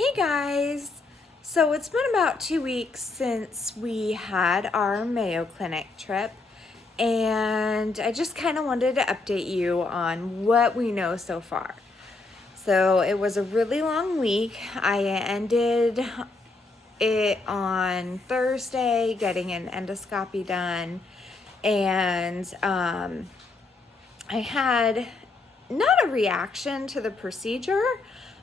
Hey guys! So it's been about 2 weeks since we had our Mayo Clinic trip, and I just kind of wanted to update you on what we know so far. So it was a really long week. I ended it on Thursday, getting an endoscopy done, and I had not a reaction to the procedure,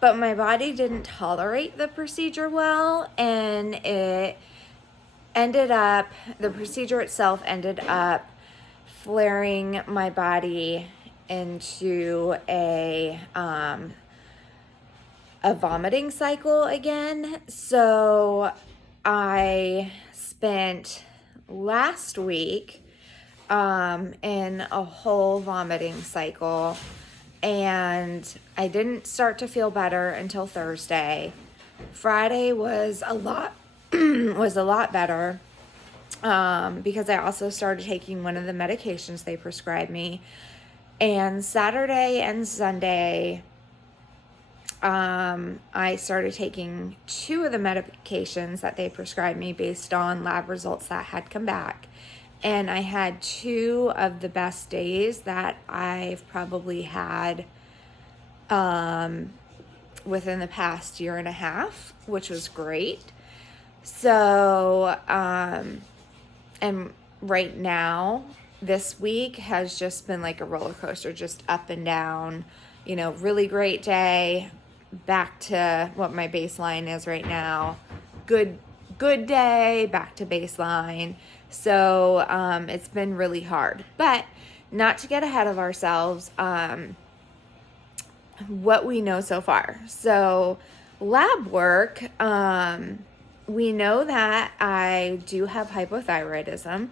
but my body didn't tolerate the procedure well, and the procedure itself ended up flaring my body into a vomiting cycle again. So I spent last week in a whole vomiting cycle, and I didn't start to feel better until Thursday. Friday was a lot better, because I also started taking one of the medications they prescribed me. And Saturday and Sunday, I started taking two of the medications that they prescribed me based on lab results that had come back. And I had two of the best days that I've probably had within the past year and a half, which was great. So, and right now, this week has just been like a roller coaster, just up and down, really great day, back to what my baseline is right now. Good day, back to baseline. So it's been really hard, but not to get ahead of ourselves. What we know so far. So lab work, we know that I do have hypothyroidism,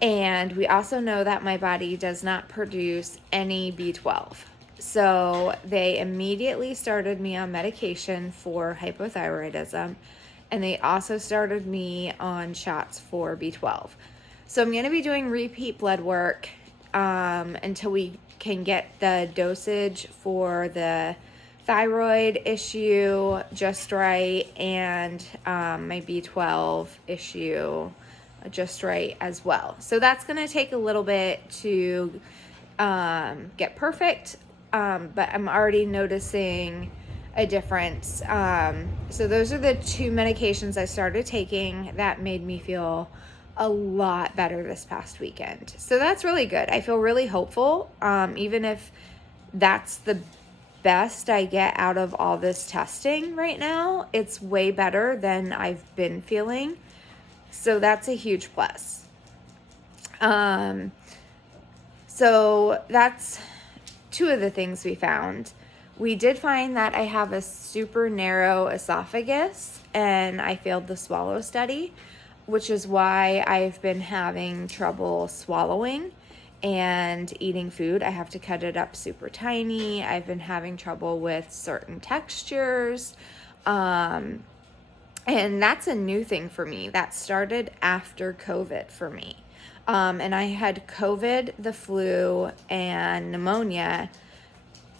and we also know that my body does not produce any B12. So they immediately started me on medication for hypothyroidism, and they also started me on shots for B12. So I'm going to be doing repeat blood work until we can get the dosage for the thyroid issue just right, and my B12 issue just right as well. So that's going to take a little bit to get perfect, but I'm already noticing a difference. So those are the two medications I started taking that made me feel a lot better this past weekend. So that's really good. I feel really hopeful, even if that's the best I get out of all this testing right now. It's way better than I've been feeling. So that's a huge plus. So that's two of the things we found. We did find that I have a super narrow esophagus, and I failed the swallow study, which is why I've been having trouble swallowing and eating food. I have to cut it up super tiny. I've been having trouble with certain textures. And that's a new thing for me. That started after COVID for me. And I had COVID, the flu, and pneumonia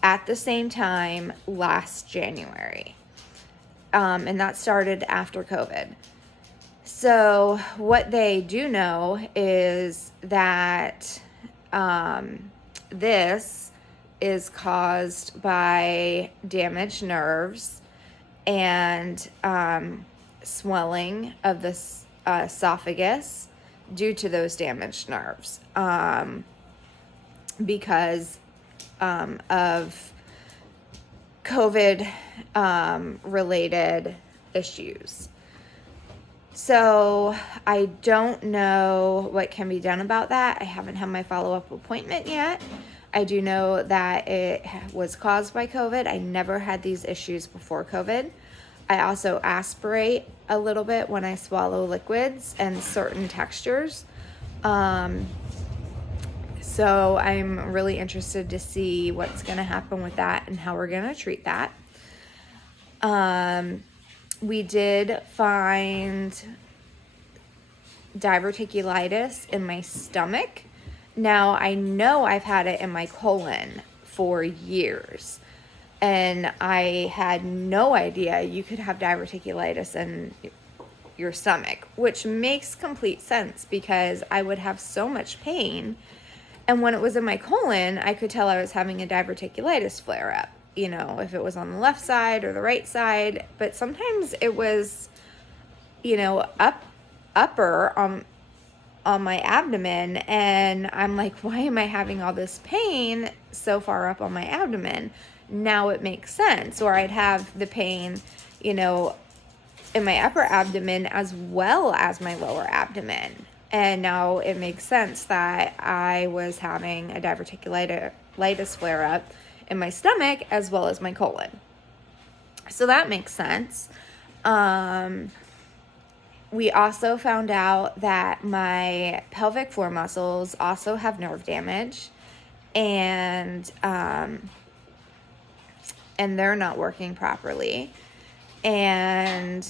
at the same time last January. And that started after COVID. So what they do know is that this is caused by damaged nerves and swelling of the esophagus due to those damaged nerves, because of COVID related issues. So I don't know what can be done about that. I haven't had my follow-up appointment yet. I do know that it was caused by COVID. I never had these issues before COVID. I also aspirate a little bit when I swallow liquids and certain textures. So I'm really interested to see what's going to happen with that and how we're going to treat that. We did find diverticulitis in my stomach. Now, I know I've had it in my colon for years. And I had no idea you could have diverticulitis in your stomach, which makes complete sense because I would have so much pain. And when it was in my colon, I could tell I was having a diverticulitis flare up, if it was on the left side or the right side. But sometimes it was, upper on my abdomen, and I'm like, why am I having all this pain so far up on my abdomen? Now it makes sense. Or I'd have the pain, in my upper abdomen as well as my lower abdomen. And now it makes sense that I was having a diverticulitis flare up in my stomach as well as my colon. So that makes sense. We also found out that my pelvic floor muscles also have nerve damage, and they're not working properly. And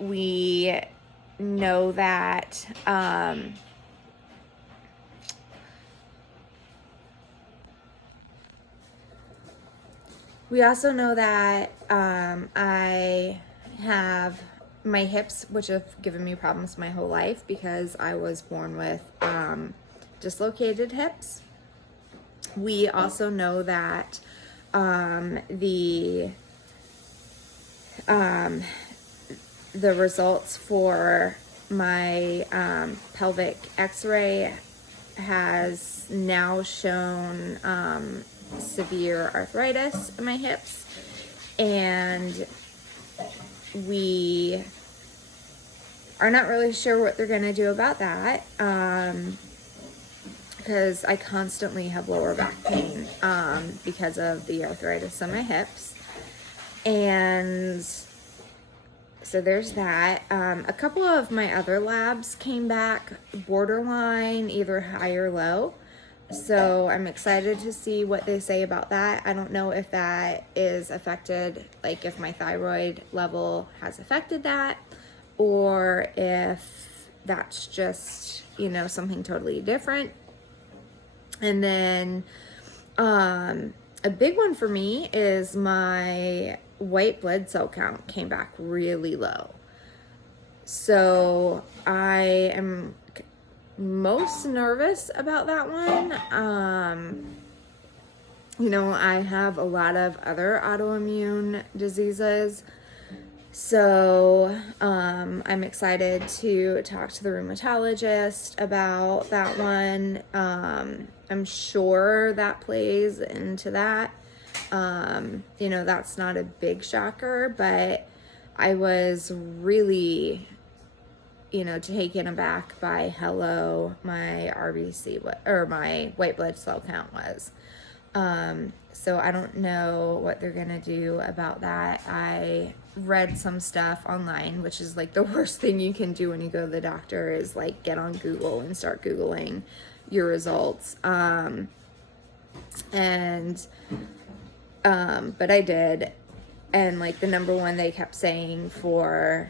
we know that we also know that I have my hips, which have given me problems my whole life because I was born with dislocated hips. We also know that the results for my pelvic x-ray has now shown severe arthritis in my hips, and we are not really sure what they're going to do about that, because I constantly have lower back pain because of the arthritis in my hips. And so there's that. A couple of my other labs came back borderline, either high or low. So I'm excited to see what they say about that. I don't know if that is affected, like if my thyroid level has affected that, or if that's just, something totally different. And then a big one for me is my white blood cell count came back really low. So I am most nervous about that one. I have a lot of other autoimmune diseases, so I'm excited to talk to the rheumatologist about that one. I'm sure that plays into that. That's not a big shocker, but I was really taken aback by how low my RBC or my white blood cell count was. So I don't know what they're gonna do about that. I read some stuff online, which is like the worst thing you can do when you go to the doctor is like get on Google and start Googling your results. But I did, and like the number one they kept saying for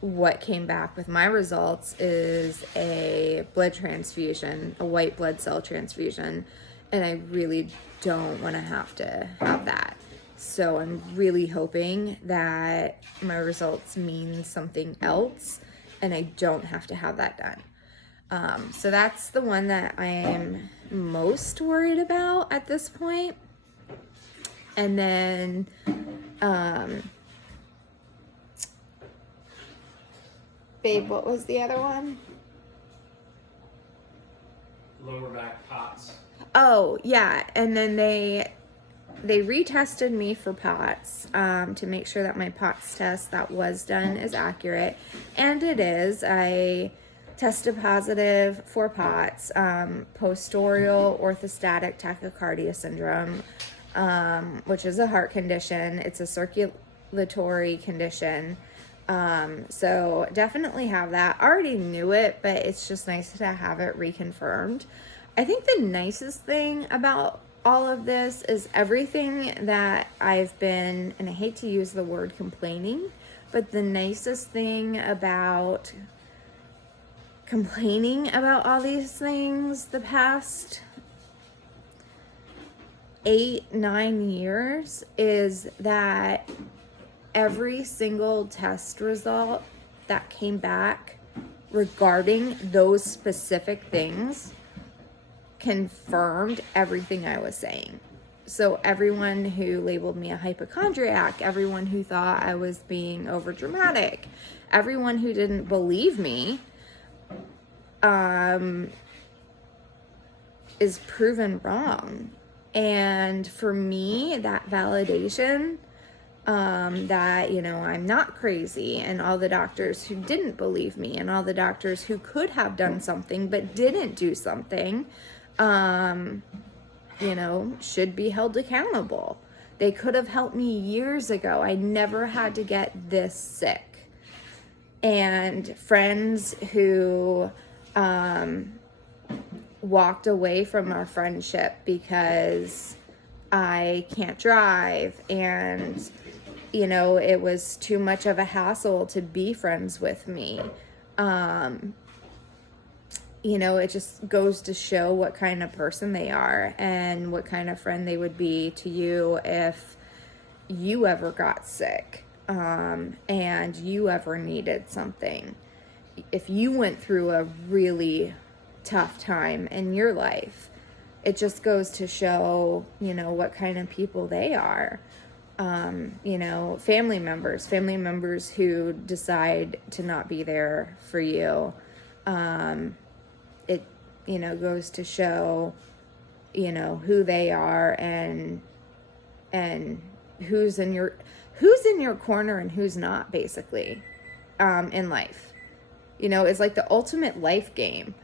what came back with my results is a blood transfusion, a white blood cell transfusion, and I really don't want to have that. So I'm really hoping that my results mean something else and I don't have to have that done. So that's the one that I am most worried about at this point. And then babe, what was the other one? Lower back POTS. Oh, yeah. And then they retested me for POTS to make sure that my POTS test that was done is accurate. And it is. I tested positive for POTS, post-oral orthostatic tachycardia syndrome, which is a heart condition. It's a circulatory condition. So definitely have that. I already knew it, but it's just nice to have it reconfirmed. I think the nicest thing about all of this is everything that I've been, and I hate to use the word complaining, but the nicest thing about complaining about all these things the past 8-9 years is that every single test result that came back regarding those specific things confirmed everything I was saying. So everyone who labeled me a hypochondriac, everyone who thought I was being overdramatic, everyone who didn't believe me, is proven wrong. And for me, that validation, that, you know, I'm not crazy, and all the doctors who didn't believe me, and all the doctors who could have done something but didn't do something, you know, should be held accountable. They could have helped me years ago. I never had to get this sick. And friends who walked away from our friendship because I can't drive, and, you know, it was too much of a hassle to be friends with me. You know, it just goes to show what kind of person they are and what kind of friend they would be to you if you ever got sick, and you ever needed something. If you went through a really tough time in your life, it just goes to show, you know, what kind of people they are. You know, family members who decide to not be there for you. It, you know, goes to show, you know, who they are and who's in your corner and who's not, basically, in life. You know, it's like the ultimate life game.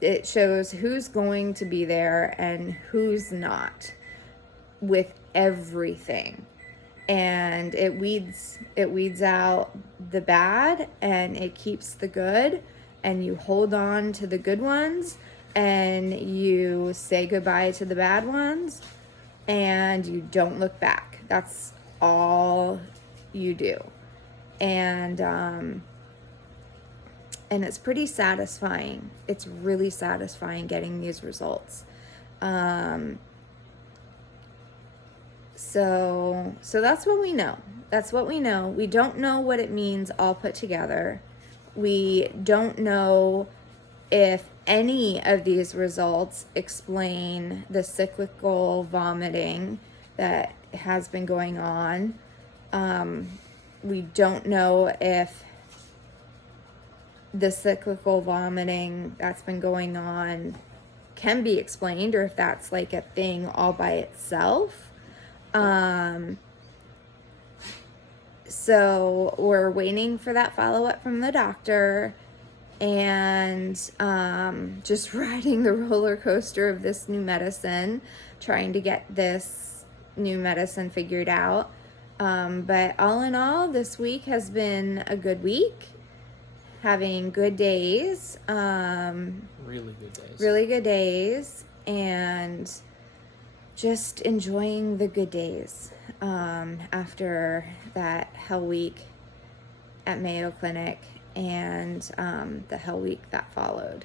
It shows who's going to be there and who's not with everything. And it weeds out the bad and it keeps the good, and you hold on to the good ones and you say goodbye to the bad ones, and you don't look back. That's all you do. And it's pretty satisfying. It's really satisfying getting these results. So that's what we know. That's what we know. We don't know what it means all put together. We don't know if any of these results explain the cyclical vomiting that has been going on. We don't know if the cyclical vomiting that's been going on can be explained, or if that's like a thing all by itself. So we're waiting for that follow-up from the doctor, and just riding the roller coaster of this new medicine, trying to get this new medicine figured out. But all in all, this week has been a good week. Having good days. Really good days. Really good days. And just enjoying the good days after that hell week at Mayo Clinic and the hell week that followed.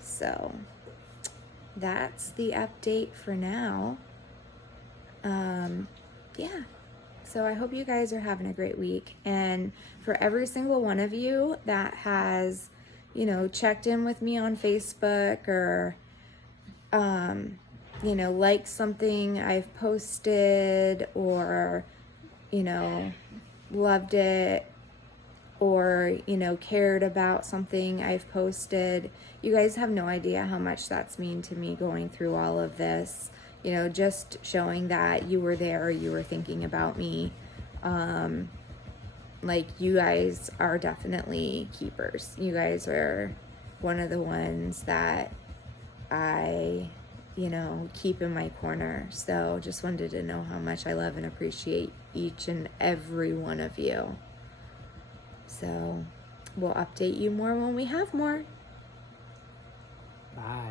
So that's the update for now. Yeah. So I hope you guys are having a great week. And for every single one of you that has, you know, checked in with me on Facebook, or you know, liked something I've posted, or, you know, loved it, or, you know, cared about something I've posted. You guys have no idea how much that's mean to me going through all of this. You know, just showing that you were there, you were thinking about me. Like, you guys are definitely keepers. You guys are one of the ones that I, you know, keep in my corner. So just wanted to know how much I love and appreciate each and every one of you. So we'll update you more when we have more. Bye.